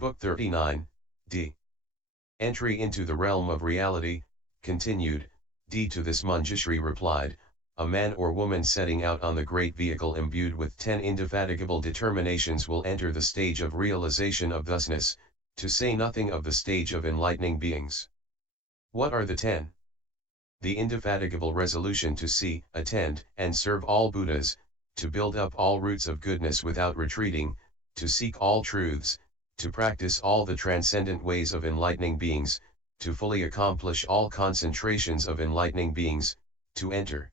Book 39, D. Entry into the realm of reality, continued. D. To this Manjushri replied, a man or woman setting out on the great vehicle imbued with 10 indefatigable determinations will enter the stage of realization of thusness, to say nothing of the stage of enlightening beings. What are the 10? The indefatigable resolution to see, attend, and serve all Buddhas, to build up all roots of goodness without retreating, to seek all truths, to practice all the transcendent ways of enlightening beings, to fully accomplish all concentrations of enlightening beings, to enter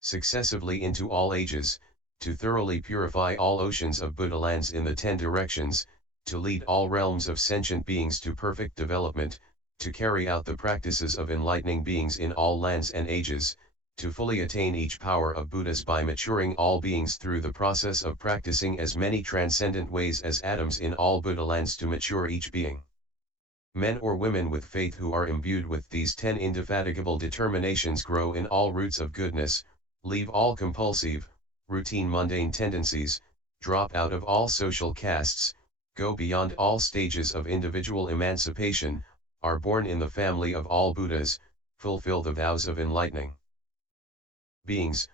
successively into all ages, to thoroughly purify all oceans of Buddha lands in the 10 directions, to lead all realms of sentient beings to perfect development, to carry out the practices of enlightening beings in all lands and ages, to fully attain each power of Buddhas by maturing all beings through the process of practicing as many transcendent ways as atoms in all Buddha lands to mature each being. Men or women with faith who are imbued with these 10 indefatigable determinations grow in all roots of goodness, leave all compulsive, routine mundane tendencies, drop out of all social castes, go beyond all stages of individual emancipation, are born in the family of all Buddhas, fulfill the vows of enlightening beings,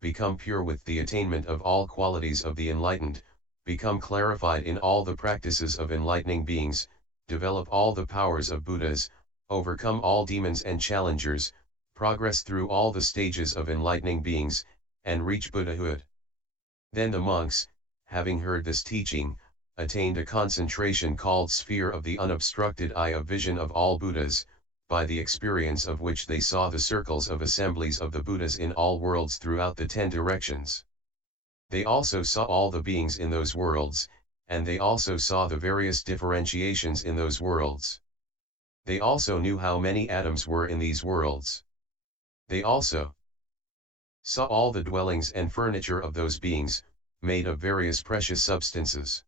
become pure with the attainment of all qualities of the enlightened, become clarified in all the practices of enlightening beings, develop all the powers of Buddhas, overcome all demons and challengers, progress through all the stages of enlightening beings, and reach Buddhahood. Then the monks, having heard this teaching, attained a concentration called sphere of the unobstructed eye of vision of all Buddhas, by the experience of which they saw the circles of assemblies of the Buddhas in all worlds throughout the 10 directions. They also saw all the beings in those worlds, and they also saw the various differentiations in those worlds. They also knew how many atoms were in these worlds. They also saw all the dwellings and furniture of those beings, made of various precious substances.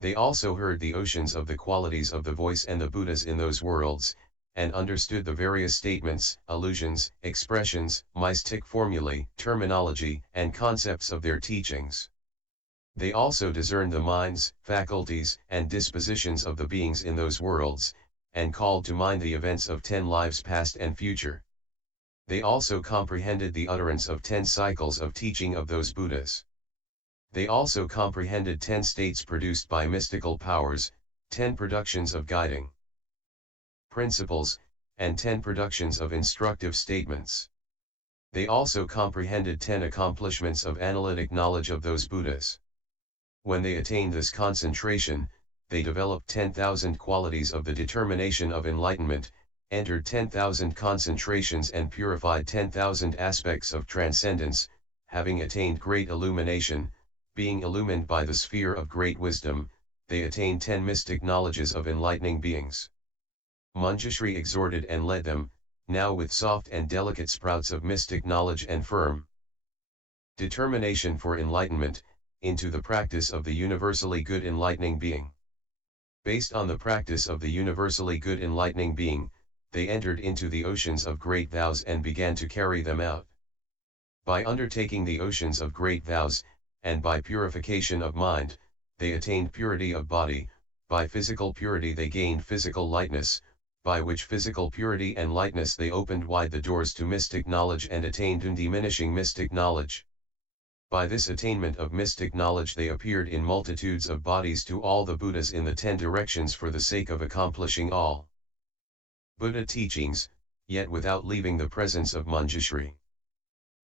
They also heard the oceans of the qualities of the voice and the Buddhas in those worlds, and understood the various statements, allusions, expressions, mystic formulae, terminology, and concepts of their teachings. They also discerned the minds, faculties, and dispositions of the beings in those worlds, and called to mind the events of 10 lives past and future. They also comprehended the utterance of 10 cycles of teaching of those Buddhas. They also comprehended 10 states produced by mystical powers, 10 productions of guiding principles, and 10 productions of instructive statements. They also comprehended 10 accomplishments of analytic knowledge of those Buddhas. When they attained this concentration, they developed 10,000 qualities of the determination of enlightenment, entered 10,000 concentrations and purified 10,000 aspects of transcendence, having attained great illumination, being illumined by the sphere of great wisdom, they attained 10 mystic knowledges of enlightening beings. Manjushri exhorted and led them, now with soft and delicate sprouts of mystic knowledge and firm determination for enlightenment, into the practice of the universally good enlightening being. Based on the practice of the universally good enlightening being, they entered into the oceans of great vows and began to carry them out. By undertaking the oceans of great vows, and by purification of mind, they attained purity of body, by physical purity they gained physical lightness, by which physical purity and lightness they opened wide the doors to mystic knowledge and attained undiminishing mystic knowledge. By this attainment of mystic knowledge they appeared in multitudes of bodies to all the Buddhas in the 10 directions for the sake of accomplishing all Buddha teachings, yet without leaving the presence of Manjushri.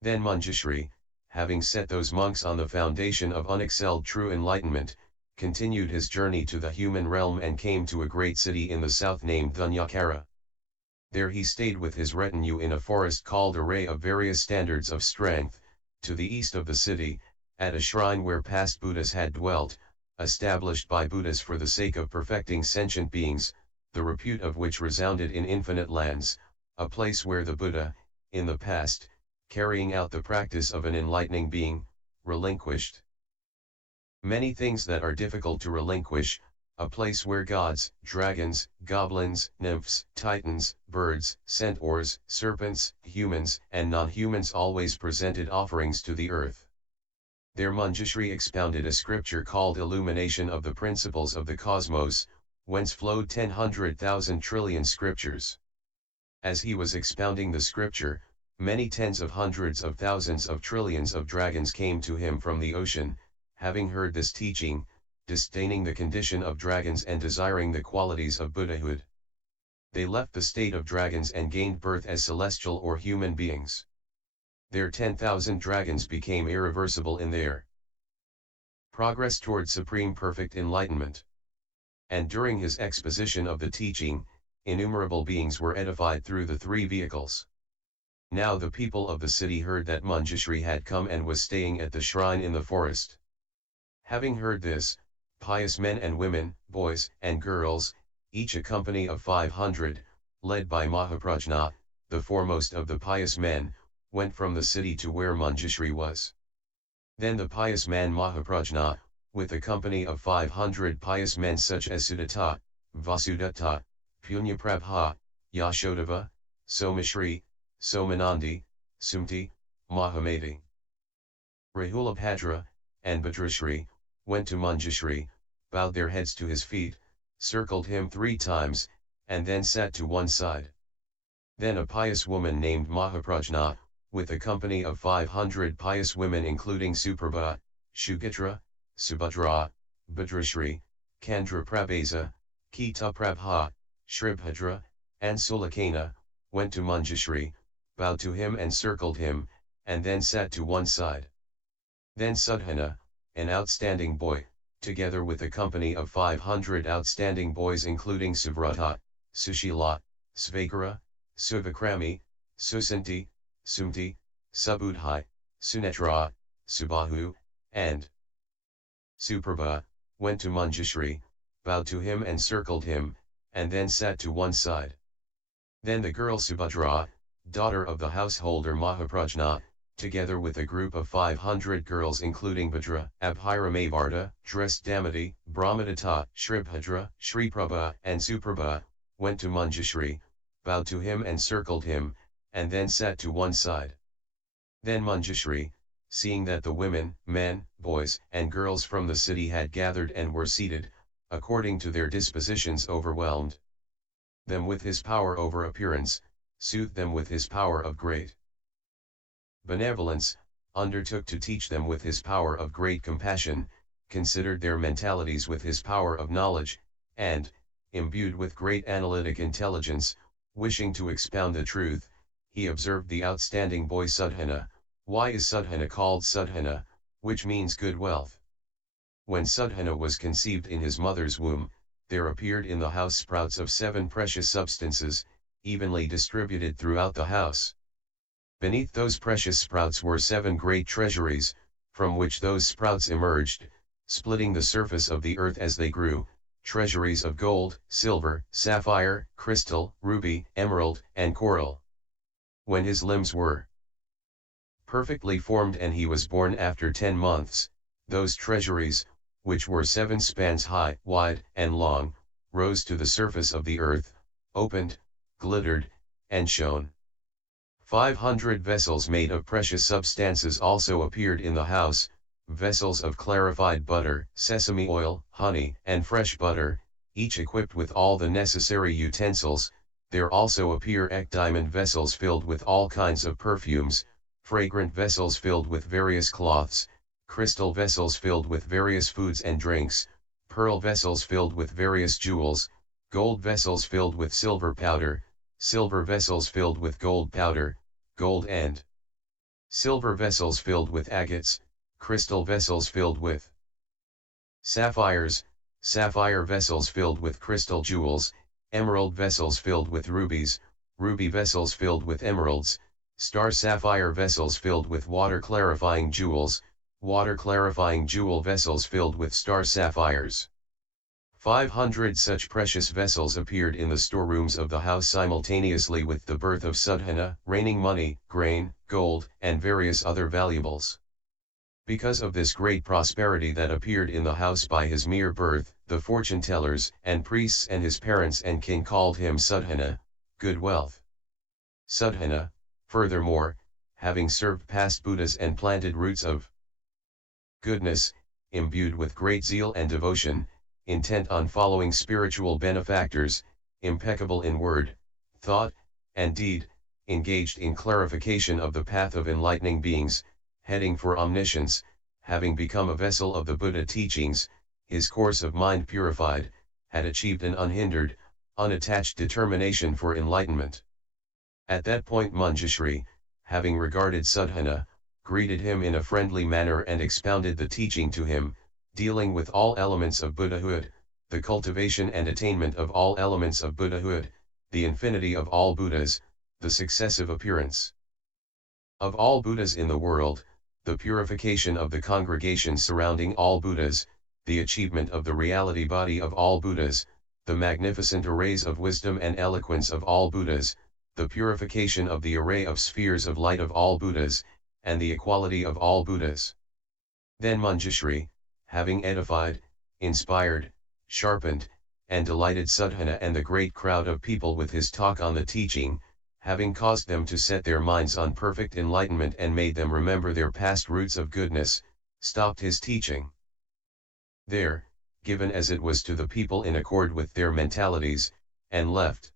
Then Manjushri, having set those monks on the foundation of unexcelled true enlightenment, continued his journey to the human realm and came to a great city in the south named Dhunyakara. There he stayed with his retinue in a forest called Array of various standards of strength, to the east of the city, at a shrine where past Buddhas had dwelt, established by Buddhas for the sake of perfecting sentient beings, the repute of which resounded in infinite lands, a place where the Buddha, in the past, carrying out the practice of an enlightening being, relinquished many things that are difficult to relinquish, a place where gods, dragons, goblins, nymphs, titans, birds, centaurs, serpents, humans, and non-humans always presented offerings to the earth. There Manjushri expounded a scripture called Illumination of the Principles of the Cosmos, whence flowed 10,100,000 trillion scriptures. As he was expounding the scripture, many tens of hundreds of thousands of trillions of dragons came to him from the ocean, having heard this teaching, disdaining the condition of dragons and desiring the qualities of Buddhahood. They left the state of dragons and gained birth as celestial or human beings. Their 10,000 dragons became irreversible in their progress toward supreme perfect enlightenment. And during his exposition of the teaching, innumerable beings were edified through the three vehicles. Now the people of the city heard that Manjushri had come and was staying at the shrine in the forest. Having heard this, pious men and women, boys and girls, each a company of 500, led by Mahaprajna, the foremost of the pious men, went from the city to where Manjushri was. Then the pious man Mahaprajna, with a company of 500 pious men such as Sudatta, Vasudetta, Punyaprabha, Yashodhava, Somashri, Somanandi, Sumti, Mahamati, Rahulabhadra, and Bhadrashri, went to Manjushri, bowed their heads to his feet, circled him 3 times, and then sat to one side. Then a pious woman named Mahaprajna, with a company of 500 pious women including Suprabha, Shukitra, Subhadra, Bhadrashri, Kandraprabhaza, Kitaprabha, Shribhadra, and Sulakana, went to Manjushri, bowed to him and circled him, and then sat to one side. Then Sudhana, an outstanding boy, together with a company of 500 outstanding boys including Subrata, Sushila, Svakara, Suvakrami, Susanti, Sumti, Subudhai, Sunetra, Subahu, and Suprabha, went to Manjushri, bowed to him and circled him, and then sat to one side. Then the girl Subhadra, daughter of the householder Mahaprajna, together with a group of 500 girls including Bhadra, Abhiramavarta, Dresdamati, Brahmadatta, Shribhadra, Shriprabha and Suprabha, went to Manjushri, bowed to him and circled him, and then sat to one side. Then Manjushri, seeing that the women, men, boys, and girls from the city had gathered and were seated, according to their dispositions overwhelmed them with his power over appearance, soothed them with his power of great benevolence, undertook to teach them with his power of great compassion, considered their mentalities with his power of knowledge, and, imbued with great analytic intelligence, wishing to expound the truth, he observed the outstanding boy Sudhana. Why is Sudhana called Sudhana, which means good wealth? When Sudhana was conceived in his mother's womb, there appeared in the house sprouts of 7 precious substances, evenly distributed throughout the house. Beneath those precious sprouts were 7 great treasuries, from which those sprouts emerged, splitting the surface of the earth as they grew, treasuries of gold, silver, sapphire, crystal, ruby, emerald, and coral. When his limbs were perfectly formed and he was born after 10 months, those treasuries, which were 7 spans high, wide, and long, rose to the surface of the earth, opened, glittered, and shone. 500 vessels made of precious substances also appeared in the house, vessels of clarified butter, sesame oil, honey, and fresh butter, each equipped with all the necessary utensils. There also appear diamond vessels filled with all kinds of perfumes, fragrant vessels filled with various cloths, crystal vessels filled with various foods and drinks, pearl vessels filled with various jewels, gold vessels filled with silver powder, silver vessels filled with gold powder, gold and silver vessels filled with agates, crystal vessels filled with sapphires, sapphire vessels filled with crystal jewels, emerald vessels filled with rubies, ruby vessels filled with emeralds, star sapphire vessels filled with water clarifying jewels, water clarifying jewel vessels filled with star sapphires. 500 such precious vessels appeared in the storerooms of the house simultaneously with the birth of Sudhana, raining money, grain, gold, and various other valuables. Because of this great prosperity that appeared in the house by his mere birth, the fortune-tellers and priests and his parents and king called him Sudhana, good wealth. Sudhana, furthermore, having served past Buddhas and planted roots of goodness, imbued with great zeal and devotion, intent on following spiritual benefactors, impeccable in word, thought, and deed, engaged in clarification of the path of enlightening beings, heading for omniscience, having become a vessel of the Buddha teachings, his course of mind purified, had achieved an unhindered, unattached determination for enlightenment. At that point Manjushri, having regarded Sadhana, greeted him in a friendly manner and expounded the teaching to him, dealing with all elements of Buddhahood, the cultivation and attainment of all elements of Buddhahood, the infinity of all Buddhas, the successive appearance of all Buddhas in the world, the purification of the congregation surrounding all Buddhas, the achievement of the reality body of all Buddhas, the magnificent arrays of wisdom and eloquence of all Buddhas, the purification of the array of spheres of light of all Buddhas, and the equality of all Buddhas. Then Manjushri, having edified, inspired, sharpened, and delighted Sadhana and the great crowd of people with his talk on the teaching, having caused them to set their minds on perfect enlightenment and made them remember their past roots of goodness, stopped his teaching there, given as it was to the people in accord with their mentalities, and left.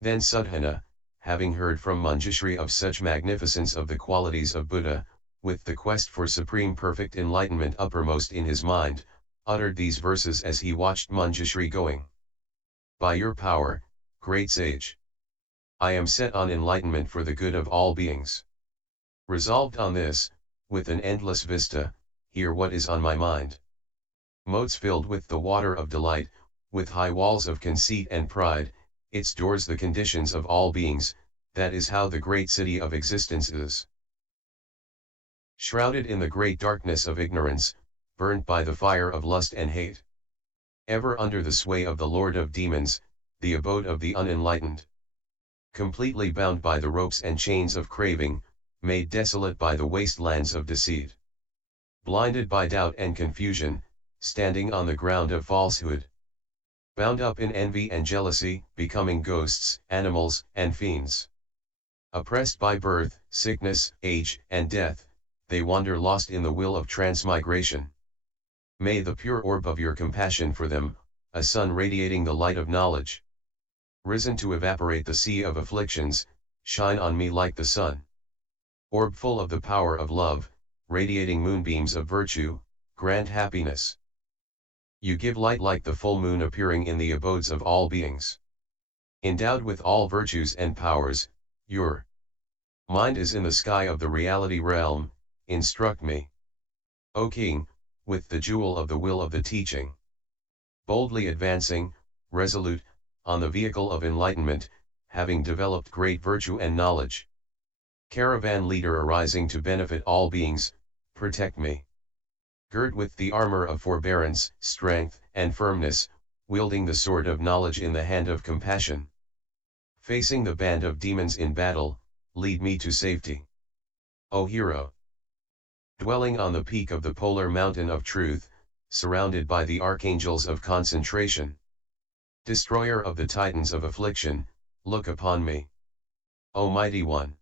Then Sadhana, having heard from Manjushri of such magnificence of the qualities of Buddha, with the quest for supreme perfect enlightenment uppermost in his mind, uttered these verses as he watched Manjushri going. By your power, great sage, I am set on enlightenment for the good of all beings. Resolved on this, with an endless vista, hear what is on my mind. Moats filled with the water of delight, with high walls of conceit and pride, its doors the conditions of all beings, that is how the great city of existence is. Shrouded in the great darkness of ignorance, burnt by the fire of lust and hate. Ever under the sway of the Lord of Demons, the abode of the unenlightened. Completely bound by the ropes and chains of craving, made desolate by the wastelands of deceit. Blinded by doubt and confusion, standing on the ground of falsehood. Bound up in envy and jealousy, becoming ghosts, animals, and fiends. Oppressed by birth, sickness, age, and death, they wander lost in the will of transmigration. May the pure orb of your compassion for them, a sun radiating the light of knowledge, risen to evaporate the sea of afflictions, shine on me like the sun. Orb full of the power of love, radiating moonbeams of virtue, grant happiness. You give light like the full moon appearing in the abodes of all beings. Endowed with all virtues and powers, your mind is in the sky of the reality realm, instruct me. O King, with the jewel of the will of the teaching. Boldly advancing, resolute, on the vehicle of enlightenment, having developed great virtue and knowledge. Caravan leader arising to benefit all beings, protect me. Girt with the armor of forbearance, strength, and firmness, wielding the sword of knowledge in the hand of compassion. Facing the band of demons in battle, lead me to safety. O hero! Dwelling on the peak of the polar mountain of truth, surrounded by the archangels of concentration. Destroyer of the titans of affliction, look upon me. O mighty one!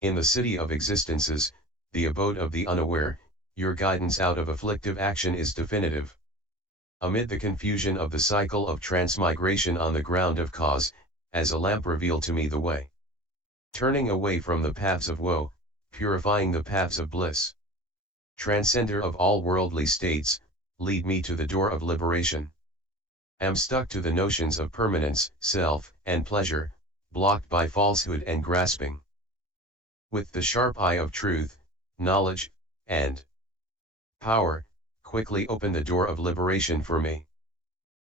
In the city of existences, the abode of the unaware, your guidance out of afflictive action is definitive. Amid the confusion of the cycle of transmigration on the ground of cause, as a lamp reveal to me the way. Turning away from the paths of woe, purifying the paths of bliss. Transcender of all worldly states, lead me to the door of liberation. Am stuck to the notions of permanence, self, and pleasure, blocked by falsehood and grasping. With the sharp eye of truth, knowledge, and power, quickly open the door of liberation for me.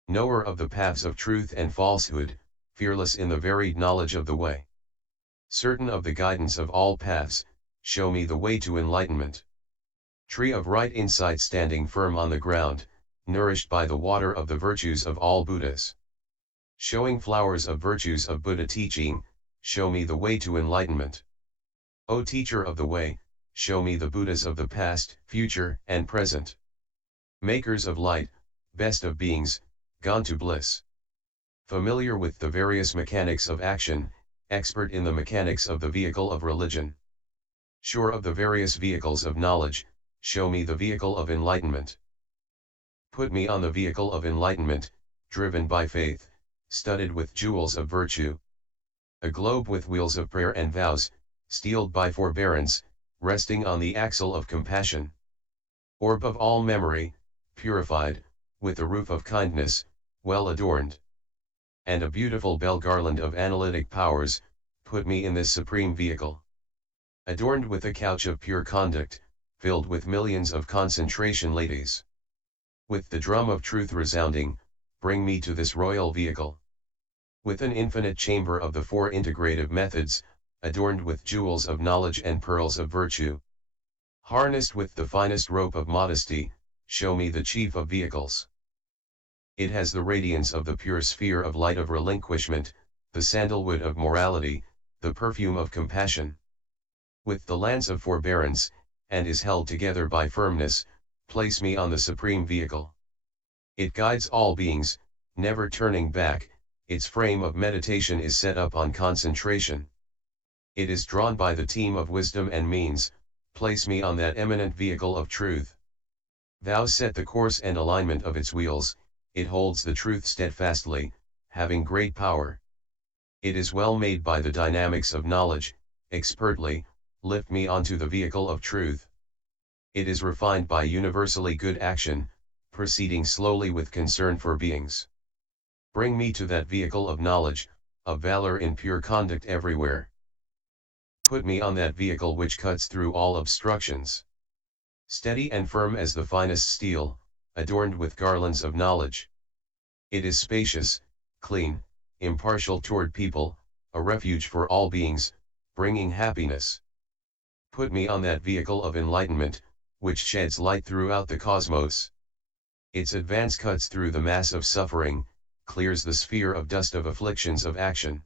Knower of the paths of truth and falsehood, fearless in the varied knowledge of the way. Certain of the guidance of all paths, show me the way to enlightenment. Tree of right insight standing firm on the ground, nourished by the water of the virtues of all Buddhas. Showing flowers of virtues of Buddha teaching, show me the way to enlightenment. O teacher of the way, show me the Buddhas of the past, future, and present. Makers of light, best of beings, gone to bliss. Familiar with the various mechanics of action, expert in the mechanics of the vehicle of religion. Sure of the various vehicles of knowledge, show me the vehicle of enlightenment. Put me on the vehicle of enlightenment, driven by faith, studded with jewels of virtue. A globe with wheels of prayer and vows, steeled by forbearance, resting on the axle of compassion. Orb of all memory, purified, with a roof of kindness, well adorned. And a beautiful bell garland of analytic powers, put me in this supreme vehicle. Adorned with a couch of pure conduct, filled with millions of concentration ladies. With the drum of truth resounding, bring me to this royal vehicle. With an infinite chamber of the four integrative methods, adorned with jewels of knowledge and pearls of virtue. Harnessed with the finest rope of modesty, show me the chief of vehicles. It has the radiance of the pure sphere of light of relinquishment, the sandalwood of morality, the perfume of compassion. With the lance of forbearance, and is held together by firmness, place me on the supreme vehicle. It guides all beings, never turning back, its frame of meditation is set up on concentration. It is drawn by the team of wisdom and means, place me on that eminent vehicle of truth. Thou set the course and alignment of its wheels, it holds the truth steadfastly, having great power. It is well made by the dynamics of knowledge, expertly, lift me onto the vehicle of truth. It is refined by universally good action, proceeding slowly with concern for beings. Bring me to that vehicle of knowledge, of valor in pure conduct everywhere. Put me on that vehicle which cuts through all obstructions. Steady and firm as the finest steel, adorned with garlands of knowledge. It is spacious, clean, impartial toward people, a refuge for all beings, bringing happiness. Put me on that vehicle of enlightenment, which sheds light throughout the cosmos. Its advance cuts through the mass of suffering, clears the sphere of dust of afflictions of action,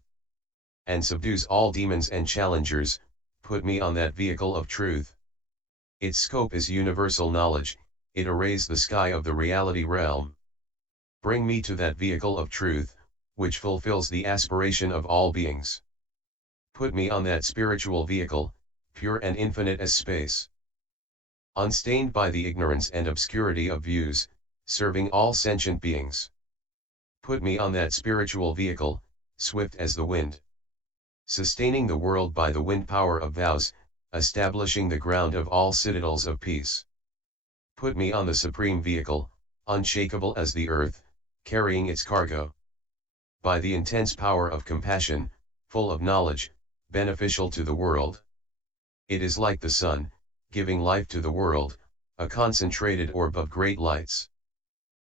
and subdues all demons and challengers. Put me on that vehicle of truth. Its scope is universal knowledge, it arrays the sky of the reality realm. Bring me to that vehicle of truth, which fulfills the aspiration of all beings. Put me on that spiritual vehicle, pure and infinite as space. Unstained by the ignorance and obscurity of views, serving all sentient beings. Put me on that spiritual vehicle, swift as the wind. Sustaining the world by the wind power of vows, establishing the ground of all citadels of peace. Put me on the supreme vehicle, unshakable as the earth, carrying its cargo. By the intense power of compassion, full of knowledge, beneficial to the world. It is like the sun, giving life to the world, a concentrated orb of great lights.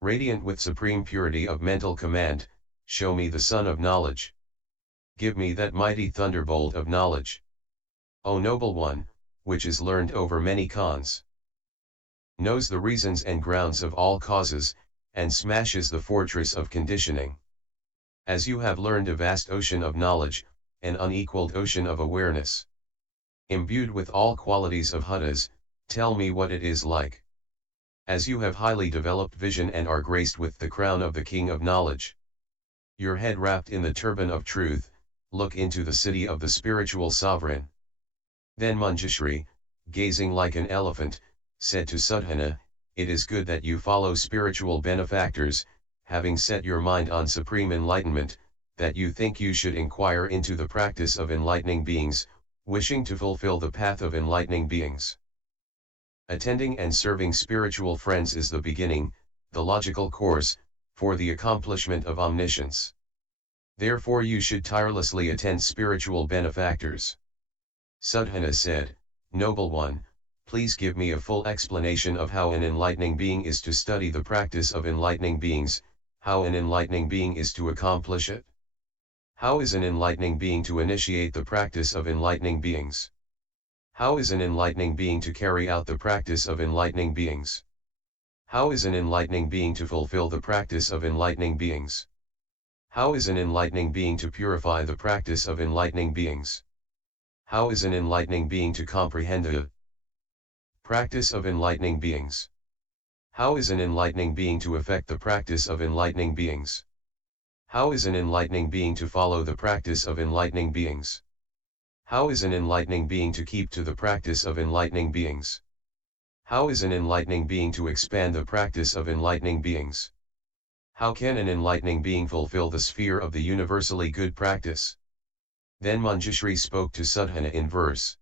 Radiant with supreme purity of mental command, show me the sun of knowledge. Give me that mighty thunderbolt of knowledge. O noble one, which is learned over many cons. Knows the reasons and grounds of all causes, and smashes the fortress of conditioning. As you have learned a vast ocean of knowledge, an unequaled ocean of awareness. Imbued with all qualities of Hudas, tell me what it is like. As you have highly developed vision and are graced with the crown of the King of Knowledge. Your head wrapped in the turban of truth, look into the city of the spiritual sovereign. Then Manjushri, gazing like an elephant, said to Sudhana, it is good that you follow spiritual benefactors, having set your mind on supreme enlightenment, that you think you should inquire into the practice of enlightening beings, wishing to fulfill the path of enlightening beings. Attending and serving spiritual friends is the beginning, the logical course, for the accomplishment of omniscience. Therefore you should tirelessly attend spiritual benefactors. Sudhana said, Noble one, please give me a full explanation of how an enlightening being is to study the practice of enlightening beings, how an enlightening being is to accomplish it. How is an enlightening being to initiate the practice of enlightening beings? How is an enlightening being to carry out the practice of enlightening beings? How is an enlightening being to fulfill the practice of enlightening beings? How is an enlightening being to purify the practice of enlightening beings? How is an enlightening being to comprehend the practice of enlightening beings? How is an enlightening being to effect the practice of enlightening beings? How is an enlightening being to follow the practice of enlightening beings? How is an enlightening being to keep to the practice of enlightening beings? How is an enlightening being to expand the practice of enlightening beings? How can an enlightening being fulfill the sphere of the universally good practice? Then Manjushri spoke to Sadhana in verse.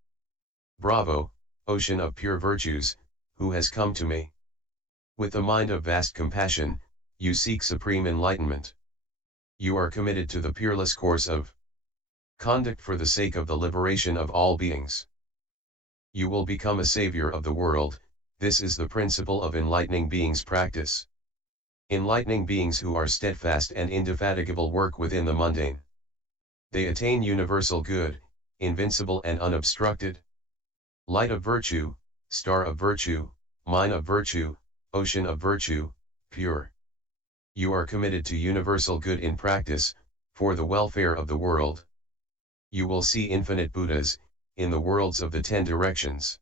Bravo, ocean of pure virtues, who has come to me? With a mind of vast compassion, you seek supreme enlightenment. You are committed to the peerless course of conduct for the sake of the liberation of all beings. You will become a savior of the world. This is the principle of enlightening beings' practice. Enlightening beings who are steadfast and indefatigable work within the mundane. They attain universal good, invincible and unobstructed. Light of virtue, star of virtue, mine of virtue, ocean of virtue, pure. You are committed to universal good in practice, for the welfare of the world. You will see infinite Buddhas, in the worlds of the 10 directions.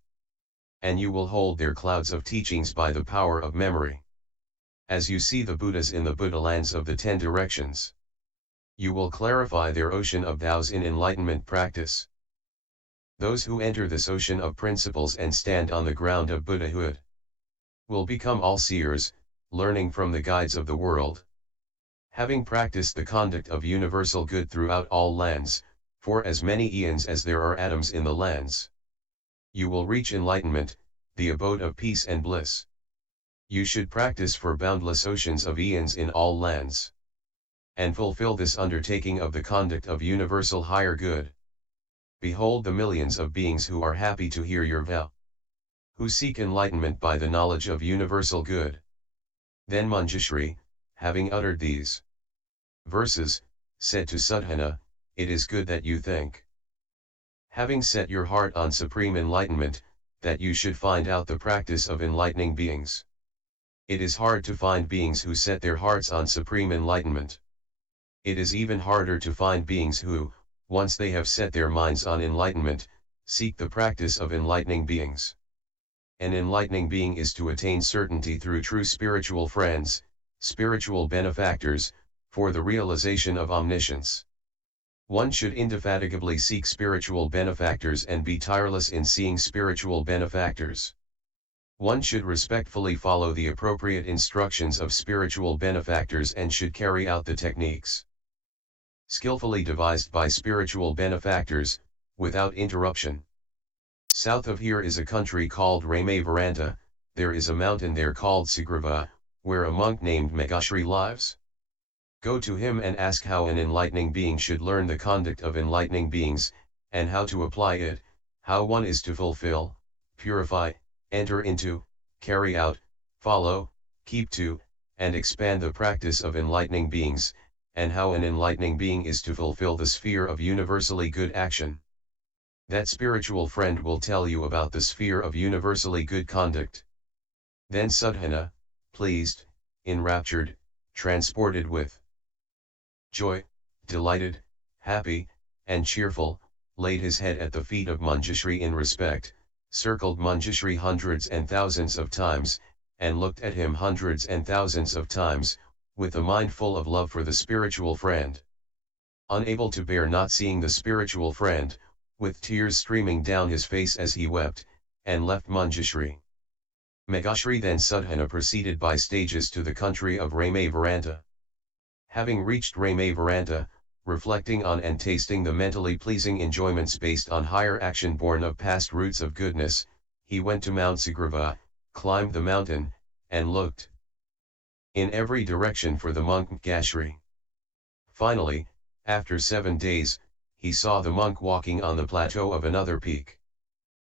And you will hold their clouds of teachings by the power of memory. As you see the Buddhas in the Buddha lands of the 10 directions, you will clarify their ocean of vows in enlightenment practice. Those who enter this ocean of principles and stand on the ground of Buddhahood will become all-seers, learning from the guides of the world. Having practiced the conduct of universal good throughout all lands, for as many eons as there are atoms in the lands, you will reach enlightenment, the abode of peace and bliss. You should practice for boundless oceans of eons in all lands, and fulfill this undertaking of the conduct of universal higher good. Behold the millions of beings who are happy to hear your vow, who seek enlightenment by the knowledge of universal good. Then Manjushri, having uttered these verses, said to Sadhana, it is good that you think, having set your heart on supreme enlightenment, that you should find out the practice of enlightening beings. It is hard to find beings who set their hearts on supreme enlightenment. It is even harder to find beings who, once they have set their minds on enlightenment, seek the practice of enlightening beings. An enlightening being is to attain certainty through true spiritual friends, spiritual benefactors, for the realization of omniscience. One should indefatigably seek spiritual benefactors and be tireless in seeing spiritual benefactors. One should respectfully follow the appropriate instructions of spiritual benefactors and should carry out the techniques skillfully devised by spiritual benefactors, without interruption. South of here is a country called Ramavaranta. There is a mountain there called Sugriva, where a monk named Megashri lives. Go to him and ask how an enlightening being should learn the conduct of enlightening beings, and how to apply it, how one is to fulfill, purify, enter into, carry out, follow, keep to, and expand the practice of enlightening beings, and how an enlightening being is to fulfill the sphere of universally good action. That spiritual friend will tell you about the sphere of universally good conduct. Then Sadhana, pleased, enraptured, transported with joy, delighted, happy, and cheerful, laid his head at the feet of Manjushri in respect, circled Manjushri hundreds and thousands of times, and looked at him hundreds and thousands of times, with a mind full of love for the spiritual friend. Unable to bear not seeing the spiritual friend, with tears streaming down his face as he wept, and left Manjushri. Megashri then Sadhana proceeded by stages to the country of Ramavaranta. Having reached Ramavaranta, reflecting on and tasting the mentally pleasing enjoyments based on higher action born of past roots of goodness, he went to Mount Sugriva, climbed the mountain, and looked in every direction for the monk Megashri. Finally, after 7 days, he saw the monk walking on the plateau of another peak.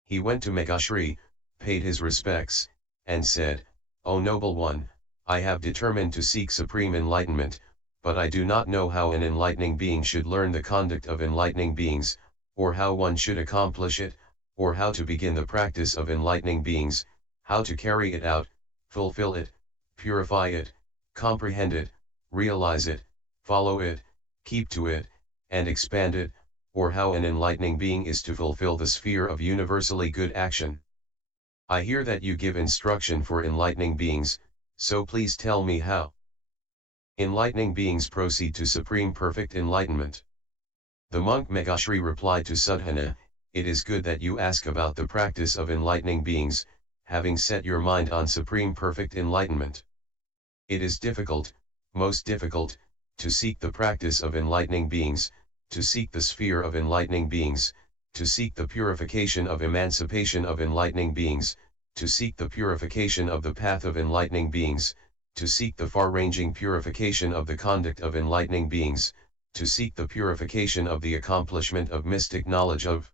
He went to Megashri, paid his respects, and said, O noble one, I have determined to seek supreme enlightenment, but I do not know how an enlightening being should learn the conduct of enlightening beings, or how one should accomplish it, or how to begin the practice of enlightening beings, how to carry it out, fulfill it, purify it, comprehend it, realize it, follow it, keep to it, and expand it, or how an enlightening being is to fulfill the sphere of universally good action. I hear that you give instruction for enlightening beings, so please tell me how. Enlightening beings proceed to supreme perfect enlightenment. The monk Megashri replied to Sadhana, it is good that you ask about the practice of enlightening beings, having set your mind on supreme perfect enlightenment. It is difficult, most difficult, to seek the practice of enlightening beings, to seek the sphere of enlightening beings, to seek the purification of emancipation of enlightening beings, to seek the purification of the path of enlightening beings, to seek the far-ranging purification of the conduct of enlightening beings, to seek the purification of the accomplishment of mystic knowledge of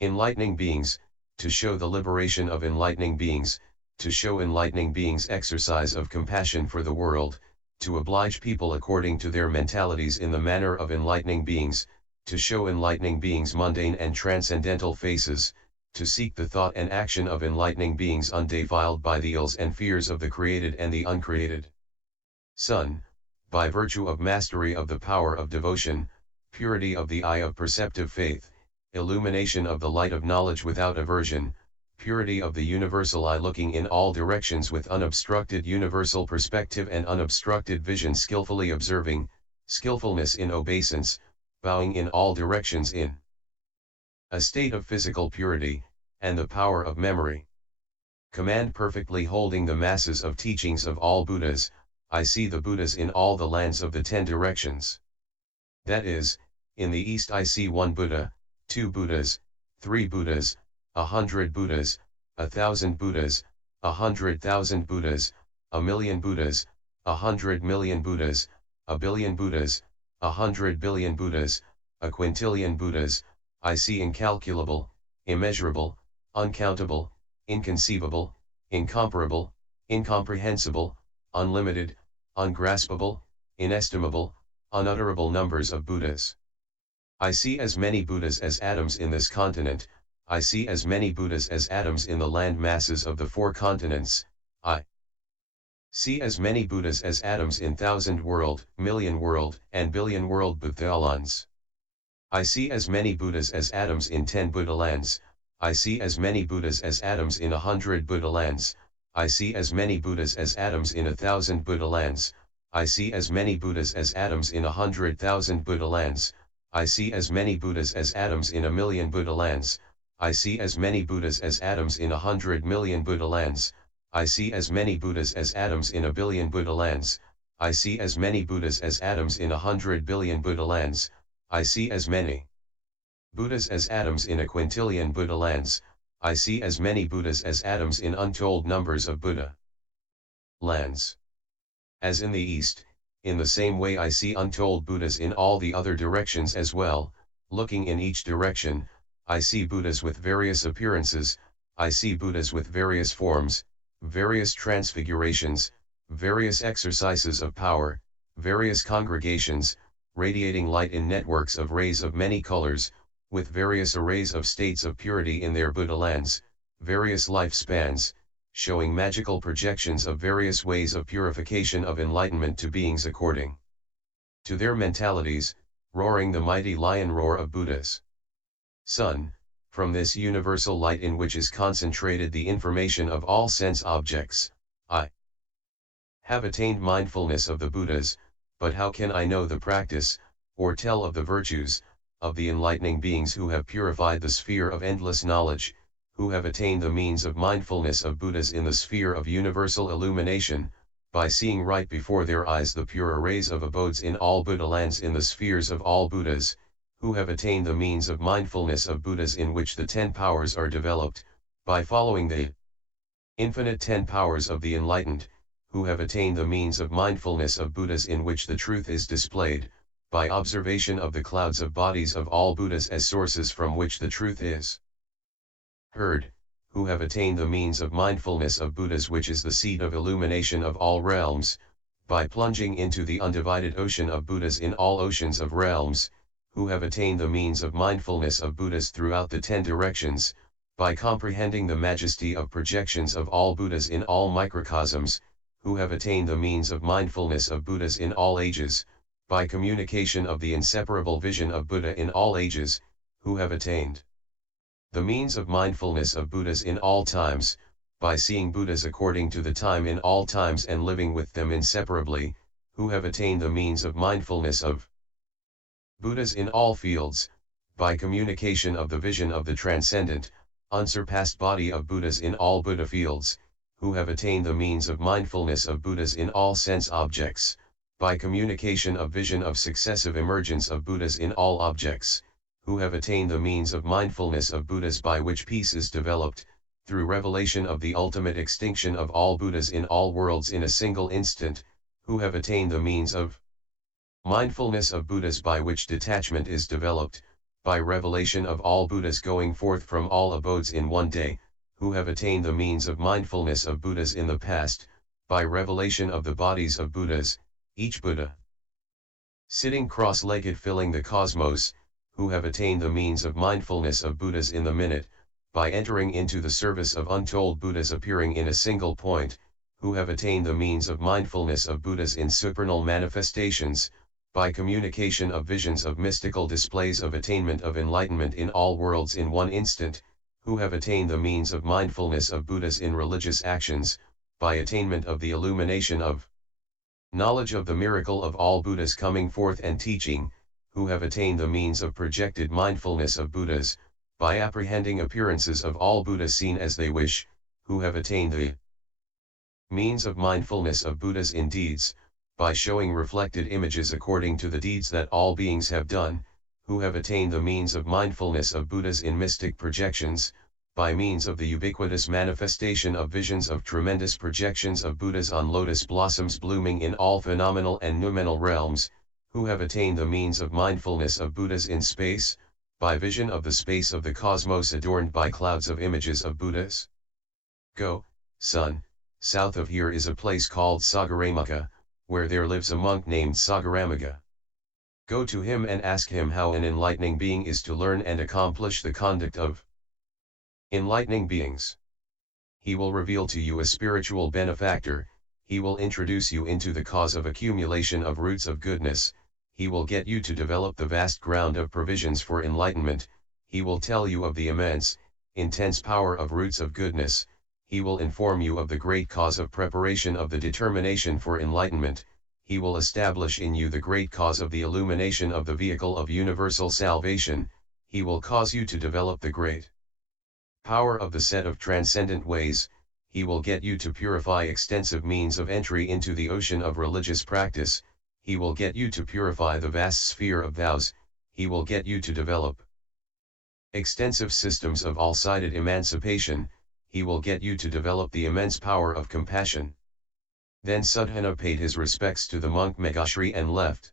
enlightening beings, to show the liberation of enlightening beings, to show enlightening beings exercise of compassion for the world, to oblige people according to their mentalities in the manner of enlightening beings, to show enlightening beings mundane and transcendental faces, to seek the thought and action of enlightening beings undefiled by the ills and fears of the created and the uncreated. Son, by virtue of mastery of the power of devotion, purity of the eye of perceptive faith, illumination of the light of knowledge without aversion, purity of the universal eye looking in all directions with unobstructed universal perspective and unobstructed vision, skillfully observing, skillfulness in obeisance, bowing in all directions in a state of physical purity, and the power of memory. Command perfectly holding the masses of teachings of all Buddhas. I see the Buddhas in all the lands of the 10 directions. That is, in the East I see 1 Buddha, 2 Buddhas, 3 Buddhas, 100 Buddhas, 1,000 Buddhas, 100,000 Buddhas, 1,000,000 Buddhas, 100 million Buddhas, 1,000,000,000 Buddhas, 100 billion Buddhas, 1,000,000,000 Buddhas. I see incalculable, immeasurable, uncountable, inconceivable, incomparable, incomprehensible, unlimited, ungraspable, inestimable, unutterable numbers of Buddhas. I see as many Buddhas as atoms in this continent. I see as many Buddhas as atoms in the land masses of the 4 continents. I see as many Buddhas as atoms in 1,000 world, million world, and billion world Buddhalans. I see as many Buddhas as atoms in 10 Buddhalands. I see as many Buddhas as atoms in 100 Buddhalands. I see as many Buddhas as atoms in 1,000 Buddhalands. I see as many Buddhas as atoms in 100,000 Buddhalands. I see as many Buddhas as atoms in 1,000,000 Buddhalands. I see as many Buddhas as atoms in 100 million Buddhalands. I see as many Buddhas as atoms in 1,000,000,000 Buddhalands. I see as many Buddhas as atoms in 100 billion Buddhalands. I see as many Buddhas as atoms in 1,000,000,000 Buddhalands. I see as many Buddhas as atoms in untold numbers of Buddha lands. As in the East, in the same way I see untold Buddhas in all the other directions as well. Looking in each direction, I see Buddhas with various appearances. I see Buddhas with various forms, various transfigurations, various exercises of power, various congregations, radiating light in networks of rays of many colors, with various arrays of states of purity in their Buddha lands, various lifespans, showing magical projections of various ways of purification of enlightenment to beings according to their mentalities, roaring the mighty lion roar of Buddhas. Son, from this universal light in which is concentrated the information of all sense objects, I have attained mindfulness of the Buddhas. But how can I know the practice, or tell of the virtues, of the enlightening beings who have purified the sphere of endless knowledge, who have attained the means of mindfulness of Buddhas in the sphere of universal illumination, by seeing right before their eyes the pure arrays of abodes in all Buddha lands in the spheres of all Buddhas, who have attained the means of mindfulness of Buddhas in which the 10 powers are developed, by following the infinite 10 powers of the enlightened, who have attained the means of mindfulness of Buddhas in which the truth is displayed, by observation of the clouds of bodies of all Buddhas as sources from which the truth is heard, who have attained the means of mindfulness of Buddhas which is the seat of illumination of all realms, by plunging into the undivided ocean of Buddhas in all oceans of realms, who have attained the means of mindfulness of Buddhas throughout the 10 directions, by comprehending the majesty of projections of all Buddhas in all microcosms, who have attained the means of mindfulness of Buddhas in all ages, by communication of the inseparable vision of Buddha in all ages, who have attained the means of mindfulness of Buddhas in all times, by seeing Buddhas according to the time in all times and living with them inseparably, who have attained the means of mindfulness of Buddhas in all fields, by communication of the vision of the transcendent, unsurpassed body of Buddhas in all Buddha fields, who have attained the means of mindfulness of Buddhas in all sense objects, by communication of vision of successive emergence of Buddhas in all objects, who have attained the means of mindfulness of Buddhas by which peace is developed, through revelation of the ultimate extinction of all Buddhas in all worlds in a single instant, who have attained the means of mindfulness of Buddhas by which detachment is developed, by revelation of all Buddhas going forth from all abodes in one day, who have attained the means of mindfulness of Buddhas in the past, by revelation of the bodies of Buddhas, each Buddha sitting cross-legged filling the cosmos, who have attained the means of mindfulness of Buddhas in the minute, by entering into the service of untold Buddhas appearing in a single point, who have attained the means of mindfulness of Buddhas in supernal manifestations, by communication of visions of mystical displays of attainment of enlightenment in all worlds in one instant, who have attained the means of mindfulness of Buddhas in religious actions, by attainment of the illumination of knowledge of the miracle of all Buddhas coming forth and teaching, who have attained the means of projected mindfulness of Buddhas, by apprehending appearances of all Buddhas seen as they wish, who have attained the means of mindfulness of Buddhas in deeds, by showing reflected images according to the deeds that all beings have done, who have attained the means of mindfulness of Buddhas in mystic projections, by means of the ubiquitous manifestation of visions of tremendous projections of Buddhas on lotus blossoms blooming in all phenomenal and noumenal realms, who have attained the means of mindfulness of Buddhas in space, by vision of the space of the cosmos adorned by clouds of images of Buddhas. Go, son, south of here is a place called Sagaramaka, where there lives a monk named Sagaramaka. Go to him and ask him how an enlightening being is to learn and accomplish the conduct of enlightening beings. He will reveal to you a spiritual benefactor, he will introduce you into the cause of accumulation of roots of goodness, he will get you to develop the vast ground of provisions for enlightenment, he will tell you of the immense, intense power of roots of goodness, he will inform you of the great cause of preparation of the determination for enlightenment, he will establish in you the great cause of the illumination of the vehicle of universal salvation, he will cause you to develop the great power of the set of transcendent ways, he will get you to purify extensive means of entry into the ocean of religious practice, he will get you to purify the vast sphere of vows, he will get you to develop extensive systems of all-sided emancipation, he will get you to develop the immense power of compassion. Then Sudhana paid his respects to the monk Megashri and left.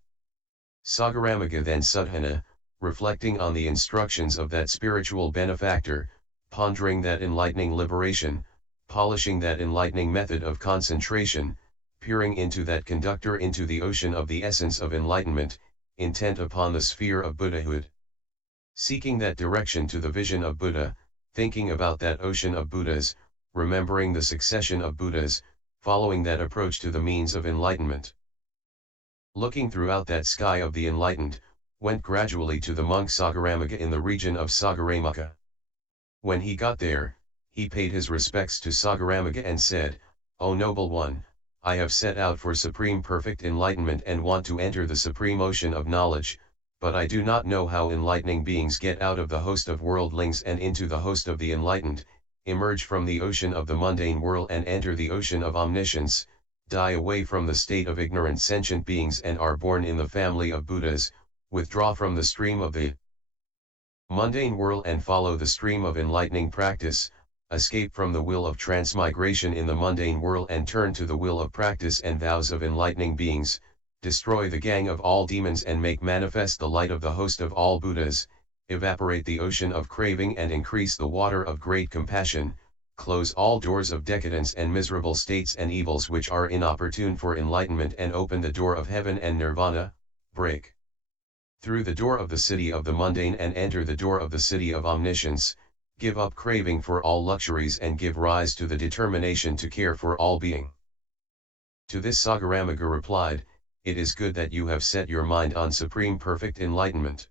Sagaramaka then Sudhana, reflecting on the instructions of that spiritual benefactor, pondering that enlightening liberation, polishing that enlightening method of concentration, peering into that conductor into the ocean of the essence of enlightenment, intent upon the sphere of Buddhahood. Seeking that direction to the vision of Buddha, thinking about that ocean of Buddhas, remembering the succession of Buddhas, following that approach to the means of enlightenment. Looking throughout that sky of the enlightened, went gradually to the monk Sagaramaka in the region of Sagaramaka. When he got there, he paid his respects to Sagaramaka and said, O noble one, I have set out for supreme perfect enlightenment and want to enter the supreme ocean of knowledge, but I do not know how enlightening beings get out of the host of worldlings and into the host of the enlightened, emerge from the ocean of the mundane world and enter the ocean of omniscience, die away from the state of ignorant sentient beings and are born in the family of Buddhas, withdraw from the stream of the mundane world and follow the stream of enlightening practice, escape from the will of transmigration in the mundane world and turn to the will of practice and vows of enlightening beings, destroy the gang of all demons and make manifest the light of the host of all Buddhas, evaporate the ocean of craving and increase the water of great compassion, close all doors of decadence and miserable states and evils which are inopportune for enlightenment and open the door of heaven and nirvana, break through the door of the city of the mundane and enter the door of the city of omniscience, give up craving for all luxuries and give rise to the determination to care for all being. To this Sagaramaka replied, It is good that you have set your mind on supreme perfect enlightenment.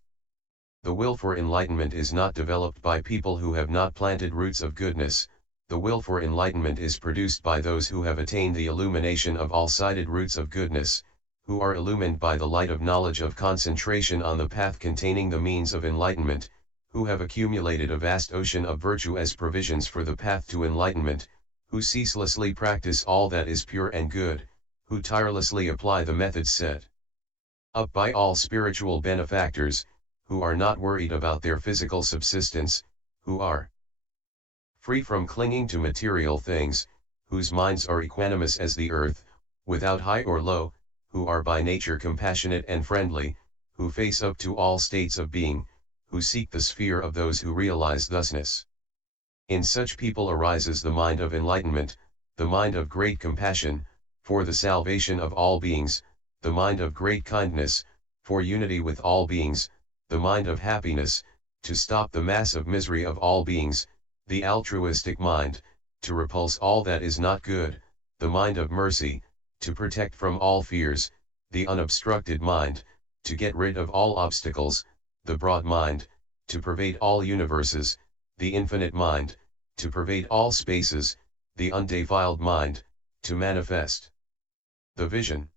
The will for enlightenment is not developed by people who have not planted roots of goodness, the will for enlightenment is produced by those who have attained the illumination of all-sided roots of goodness, who are illumined by the light of knowledge of concentration on the path containing the means of enlightenment, who have accumulated a vast ocean of virtue as provisions for the path to enlightenment, who ceaselessly practice all that is pure and good, who tirelessly apply the methods set up by all spiritual benefactors, who are not worried about their physical subsistence, who are free from clinging to material things, whose minds are equanimous as the earth, without high or low, who are by nature compassionate and friendly, who face up to all states of being, who seek the sphere of those who realize thusness. In such people arises the mind of enlightenment, the mind of great compassion, for the salvation of all beings, the mind of great kindness, for unity with all beings, the mind of happiness, to stop the mass of misery of all beings, the altruistic mind, to repulse all that is not good, the mind of mercy, to protect from all fears, the unobstructed mind, to get rid of all obstacles, the broad mind, to pervade all universes, the infinite mind, to pervade all spaces, the undefiled mind, to manifest the vision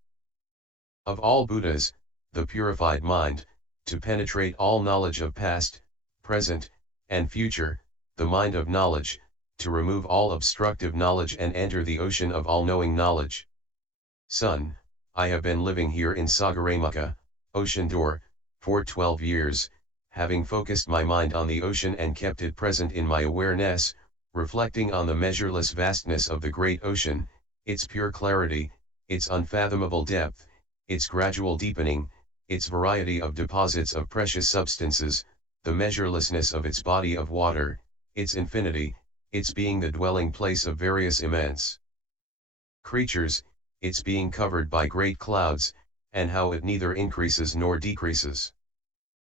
of all Buddhas, the purified mind, to penetrate all knowledge of past, present, and future, the mind of knowledge, to remove all obstructive knowledge and enter the ocean of all-knowing knowledge. Son, I have been living here in Sagaramaca, ocean door, for 12 years, having focused my mind on the ocean and kept it present in my awareness, reflecting on the measureless vastness of the great ocean, its pure clarity, its unfathomable depth, its gradual deepening, its variety of deposits of precious substances, the measurelessness of its body of water, its infinity, its being the dwelling place of various immense creatures, its being covered by great clouds, and how it neither increases nor decreases.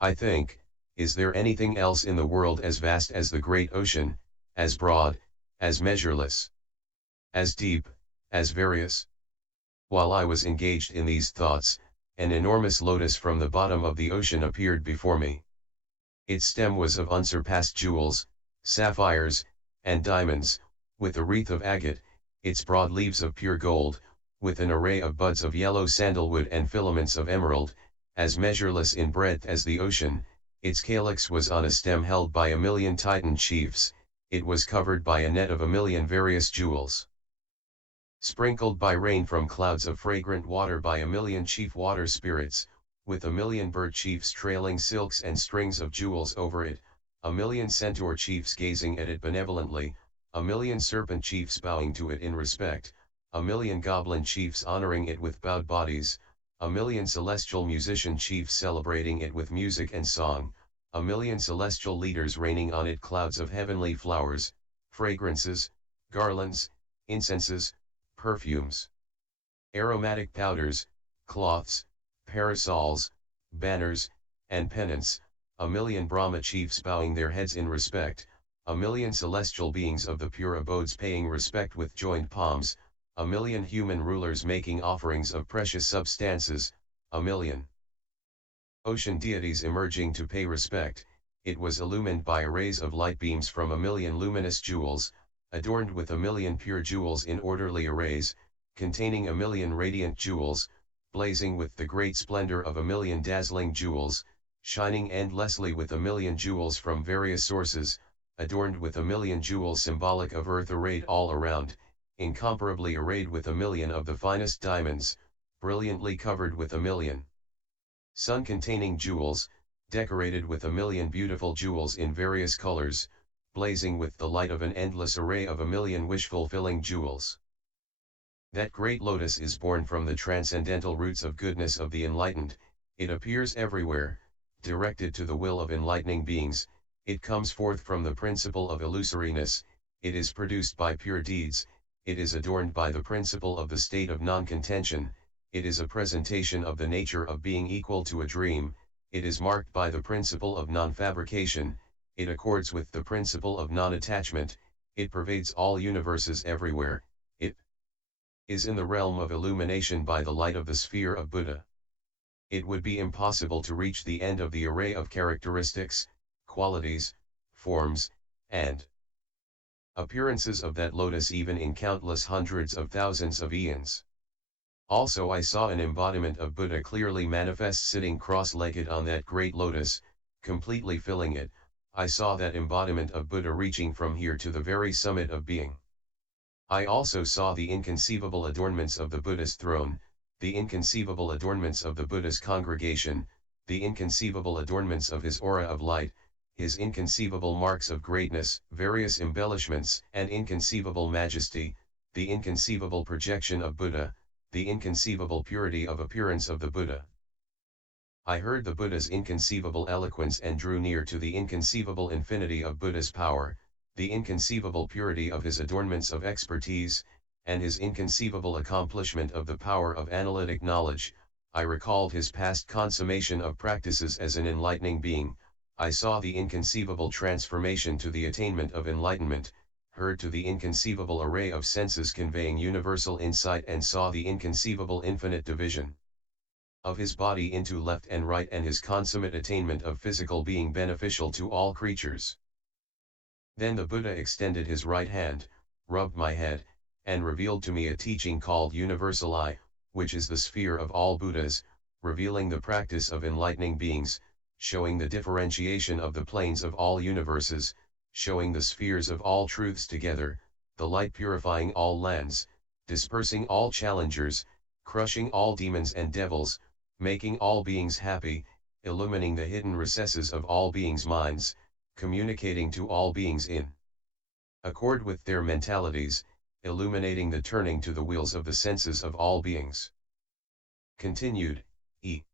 I think, is there anything else in the world as vast as the great ocean, as broad, as measureless, as deep, as various? While I was engaged in these thoughts, an enormous lotus from the bottom of the ocean appeared before me. Its stem was of unsurpassed jewels, sapphires, and diamonds, with a wreath of agate, its broad leaves of pure gold, with an array of buds of yellow sandalwood and filaments of emerald, as measureless in breadth as the ocean. Its calyx was on a stem held by 1,000,000 Titan chiefs, it was covered by a net of 1,000,000 various jewels, sprinkled by rain from clouds of fragrant water by 1,000,000 chief water spirits, with 1,000,000 bird chiefs trailing silks and strings of jewels over it, 1,000,000 centaur chiefs gazing at it benevolently, 1,000,000 serpent chiefs bowing to it in respect, 1,000,000 goblin chiefs honoring it with bowed bodies, 1,000,000 celestial musician chiefs celebrating it with music and song, 1,000,000 celestial leaders raining on it clouds of heavenly flowers, fragrances, garlands, incenses, perfumes, aromatic powders, cloths, parasols, banners, and pennants, 1,000,000 Brahma chiefs bowing their heads in respect, 1,000,000 celestial beings of the pure abodes paying respect with joined palms, 1,000,000 human rulers making offerings of precious substances, 1,000,000 ocean deities emerging to pay respect. It was illumined by arrays of light beams from 1,000,000 luminous jewels, adorned with 1,000,000 pure jewels in orderly arrays, containing 1,000,000 radiant jewels, blazing with the great splendor of 1,000,000 dazzling jewels, shining endlessly with 1,000,000 jewels from various sources, adorned with 1,000,000 jewels symbolic of earth arrayed all around, incomparably arrayed with 1,000,000 of the finest diamonds, brilliantly covered with 1,000,000 sun containing jewels, decorated with 1,000,000 beautiful jewels in various colors, blazing with the light of an endless array of 1,000,000 wish-fulfilling jewels. That great lotus is born from the transcendental roots of goodness of the enlightened, it appears everywhere, directed to the will of enlightening beings, it comes forth from the principle of illusoriness, it is produced by pure deeds, it is adorned by the principle of the state of non-contention, it is a presentation of the nature of being equal to a dream, it is marked by the principle of non-fabrication, it accords with the principle of non-attachment, it pervades all universes everywhere, it is in the realm of illumination by the light of the sphere of Buddha. It would be impossible to reach the end of the array of characteristics, qualities, forms, and appearances of that lotus even in countless hundreds of thousands of eons. Also I saw an embodiment of Buddha clearly manifest sitting cross-legged on that great lotus, completely filling it. I saw that embodiment of Buddha reaching from here to the very summit of being. I also saw the inconceivable adornments of the Buddha's throne, the inconceivable adornments of the Buddha's congregation, the inconceivable adornments of his aura of light, his inconceivable marks of greatness, various embellishments and inconceivable majesty, the inconceivable projection of Buddha, the inconceivable purity of appearance of the Buddha. I heard the Buddha's inconceivable eloquence and drew near to the inconceivable infinity of Buddha's power, the inconceivable purity of his adornments of expertise, and his inconceivable accomplishment of the power of analytic knowledge. I recalled his past consummation of practices as an enlightening being. I saw the inconceivable transformation to the attainment of enlightenment, heard to the inconceivable array of senses conveying universal insight, and saw the inconceivable infinite division of his body into left and right, and his consummate attainment of physical being beneficial to all creatures. Then the Buddha extended his right hand, rubbed my head, and revealed to me a teaching called Universal I, which is the sphere of all Buddhas, revealing the practice of enlightening beings, showing the differentiation of the planes of all universes, showing the spheres of all truths together, the light purifying all lands, dispersing all challengers, crushing all demons and devils, making all beings happy, illumining the hidden recesses of all beings' minds, communicating to all beings in accord with their mentalities, illuminating the turning to the wheels of the senses of all beings. Continued, E.